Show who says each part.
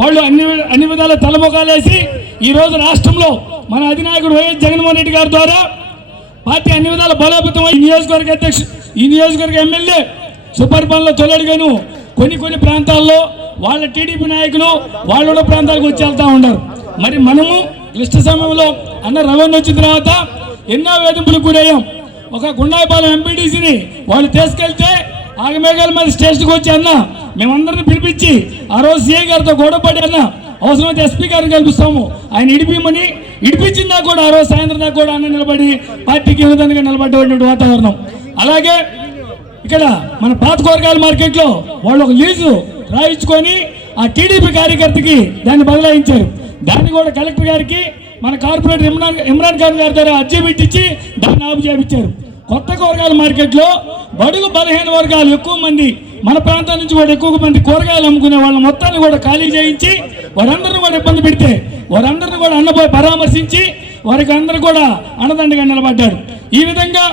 Speaker 1: వాళ్ళు అన్ని అన్ని విధాల తలముఖాలేసి ఈ రోజు రాష్ట్రంలో మన అధినాయకుడు వైఎస్ జగన్మోహన్ రెడ్డి గారి ద్వారా పార్టీ అన్ని విధాల బలోపేతం ఈ నియోజకవర్గ అధ్యక్షుడు ఈ నియోజకవర్గ ఎమ్మెల్యే సుపరిపాలనలో తొలడిగాను కొన్ని కొన్ని ప్రాంతాల్లో వాళ్ళ టీడీపీ నాయకులు వాళ్ళ ప్రాంతాలకు వచ్చి వెళ్తా ఉన్నారు. మరి మనము క్లిష్ట సమయంలో అన్న రవణ వచ్చిన తర్వాత ఎన్నో వేధింపులకు గురయ్యాం. ఒక గుండాయిపాలెం ఎంపీటీసీని వాళ్ళు తీసుకెళ్తే ఆగమేఘాల మీద స్టేషన్కి వచ్చి అన్న మేమందరిని పిలిపించి ఆ రోజు సీఏ గారితో గొడవపడి అన్న అవసరమైతే ఎస్పీ గారిని కల్పిస్తాము ఆయన ఇడిపిమని ఇడిపించిందా కూడా ఆ రోజు సాయంత్రం దాకా కూడా అన్న నిలబడి పార్టీకి విధంగా నిలబడేటువంటి వాతావరణం. అలాగే ఇక్కడ మన పాత కూరగాయల మార్కెట్లో వాళ్ళు ఒక లీజు రాయించుకొని ఆ టీడీపీ కార్యకర్తకి దాన్ని బదలాయించారు. దాన్ని కూడా కలెక్టర్ గారికి మన కార్పొరేటర్ ఇమ్రాన్ ఇమ్రాన్ ఖాన్ గారి ద్వారా అర్జీ పెట్టించి దాన్ని ఆపు చేపించారు కొత్త కూరగాయల మార్కెట్లో బడుగు బలహీన వర్గాలు ఎక్కువ మంది మన ప్రాంతం నుంచి కూడా ఎక్కువ మంది కూరగాయలు అమ్ముకునే వాళ్ళ మొత్తాన్ని కూడా ఖాళీ చేయించి వారందరిని కూడా ఇబ్బంది పెడితే వారందరిని కూడా అన్నపోయి పరామర్శించి వారికి అందరూ కూడా అన్నదండగా నిలబడ్డాడు ఈ విధంగా